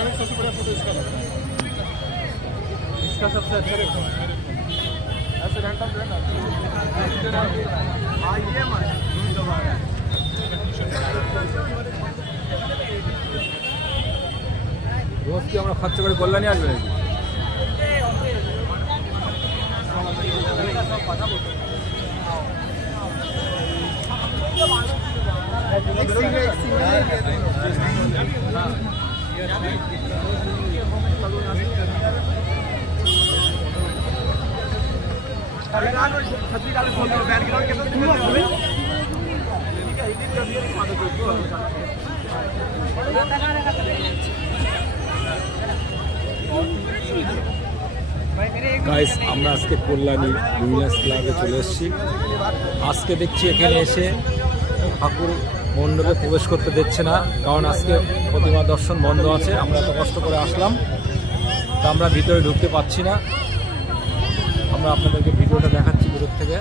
सबसे बड़ा फोटो इसका लग रहा है, इसका सबसे अच्छा देखो ऐसे रैंडम जो है ना रोज की আমরা খরচা করে কল্যাণী আসবে নাকি গাইস আমরা আজকে কল্যাণী লুমিনাস ক্লাবে চলে এসেছি। আজকে দেখছি এখানে এসে ঠাকুর মণ্ডপে প্রবেশ করতে দিচ্ছে না, কারণ আজকে প্রতিমা দর্শন বন্ধ আছে। আমরা এত কষ্ট করে আসলাম, তা আমরা ভিতরে ঢুকতে পারছি না। আমরা আপনাদেরকে ভিডিওটা দেখাচ্ছি দূর থেকে।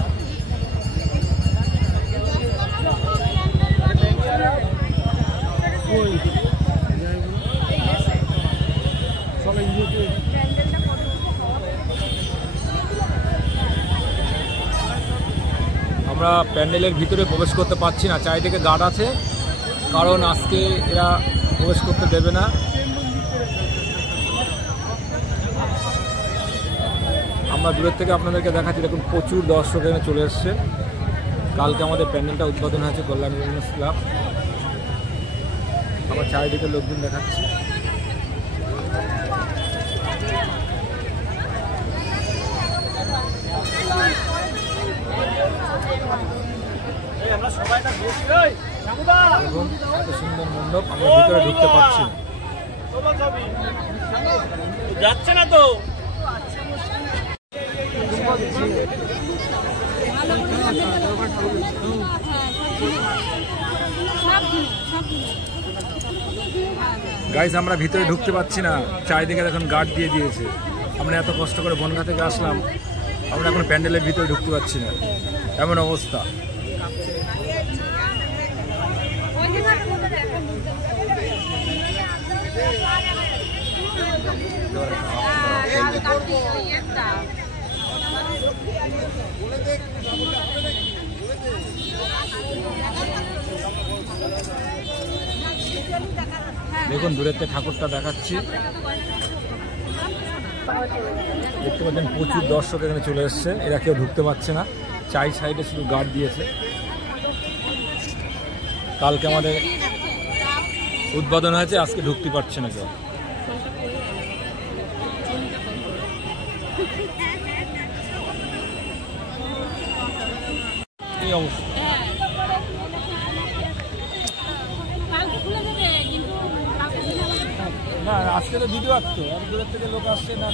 আমরা প্যান্ডেলের ভিতরে প্রবেশ করতে পারছি না, চারিদিকে গার্ড আছে, কারণ আজকে এরা প্রবেশ করতে দেবে না। আমরা দূরের থেকে আপনাদেরকে দেখাচ্ছি, দেখুন প্রচুর দর্শক এখানে চলে এসছে। কালকে আমাদের প্যান্ডেলটা উদ্বোধন হয়েছে কল্যাণী লুমিনাস ক্লাব। আবার চারিদিকে লোকজন দেখাচ্ছি। দেখুন এত সুন্দর মণ্ডপ, আমরা ভিতরে ঢুকতে পারছি না। যাচ্ছে না তো গাইস আমরা ভিতরে ঢুকতে পারছি না, চারিদিকে এখন গার্ড দিয়ে দিয়েছে। আমরা এত কষ্ট করে বনগাঁ থেকে আসলাম, আমরা এখন প্যান্ডেলের ভিতরে ঢুকতে পারছি না, এমন অবস্থা। দেখুন দূরের থেকে ঠাকুরটা দেখাচ্ছি, দেখতে পাচ্ছেন প্রচুর দর্শক এখানে চলে এসছে। এরা কেউ ঢুকতে পারছে না, চারি সাইডে শুধু গার্ড দিয়েছে। কালকে আমাদের উদ্বোধন হয়েছে, আজকে ঢুকতে পারছে না কেউ। এই অবস্থা। না আজকে তো ভিডিও আসতো, আর দূরের থেকে লোক আসছে না।